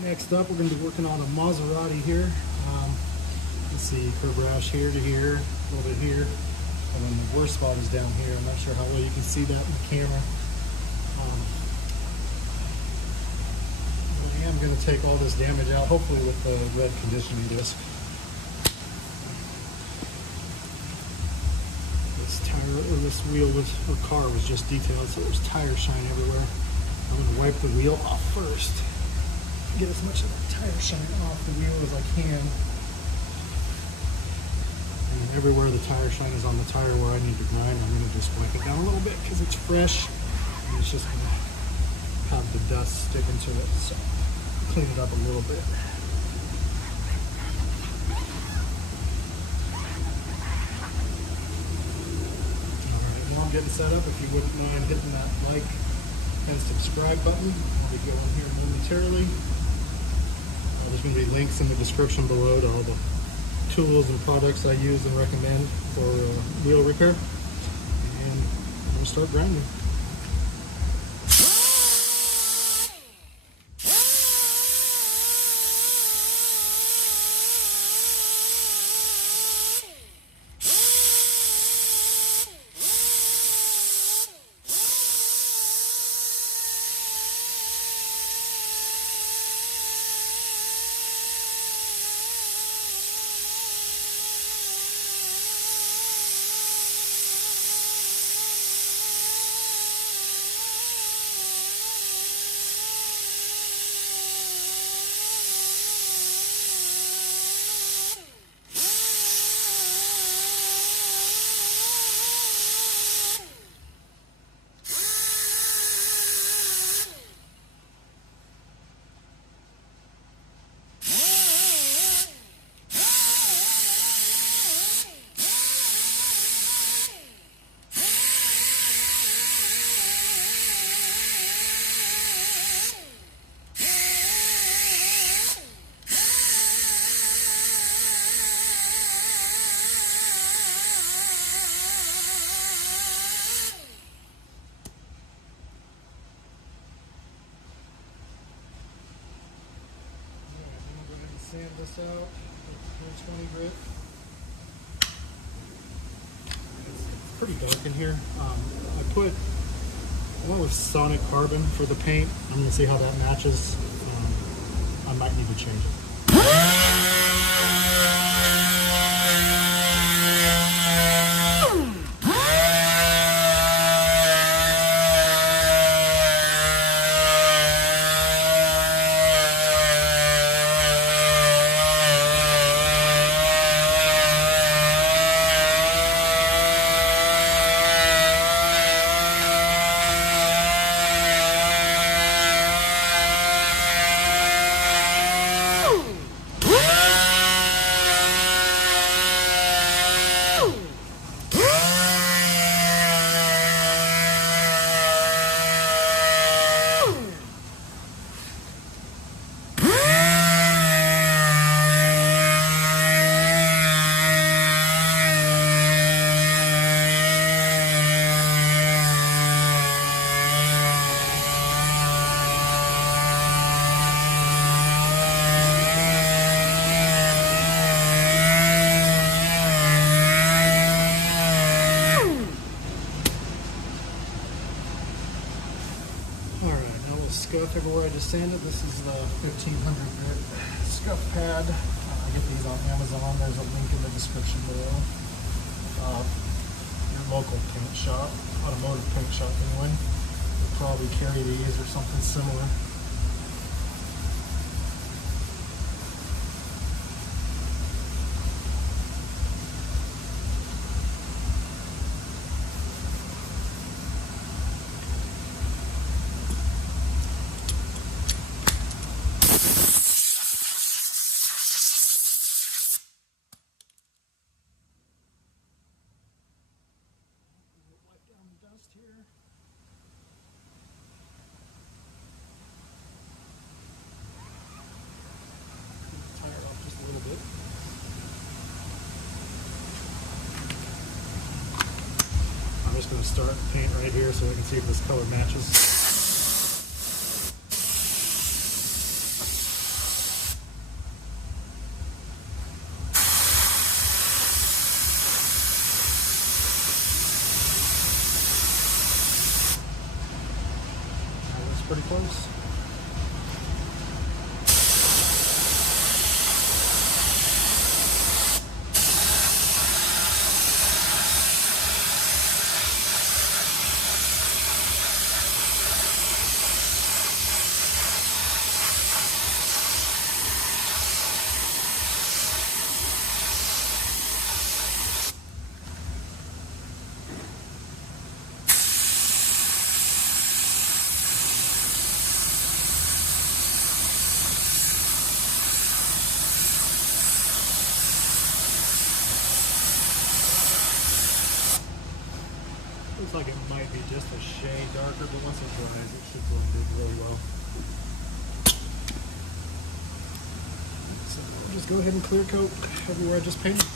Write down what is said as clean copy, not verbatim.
Next up, we're going to be working on a Maserati here. Let's see, curb rash here to here, a little bit here, and then the worst spot is down here. I'm not sure how well you can see that in the camera. But I am going to take all this damage out, hopefully with the red conditioning disc. This tire, or this wheel was, or car was just detailed, so there's tire shine everywhere. I'm going to wipe the wheel off first. Get as much of that tire shine off the wheel as I can. And everywhere the tire shine is on the tire where I need to grind, I'm going to just wipe it down a little bit because it's fresh. And it's just going to have the dust stick into it. So clean it up a little bit. Alright, while I'm getting set up, if you wouldn't mind hitting that like and subscribe button, I'll be going here momentarily. There's going to be links in the description below to all the tools and products I use and recommend for wheel repair. And I'm going to start grinding. Sand this out with 20 grit. It's pretty dark in here. I went with Sonic Carbon for the paint. I'm going to see how that matches. I might need to change it. Scuff everywhere I just sanded. This is the 1500 grit scuff pad. I get these on Amazon. There's a link in the description below. Your local paint shop, automotive paint shop anyway, will probably carry these or something similar. Here. Tire off just a little bit. I'm just going to start paint right here so we can see if this color matches. pretty close. Looks like it might be just a shade darker, but once it dries, it should blend in really well. So I'll just go ahead and clear coat everywhere I just painted.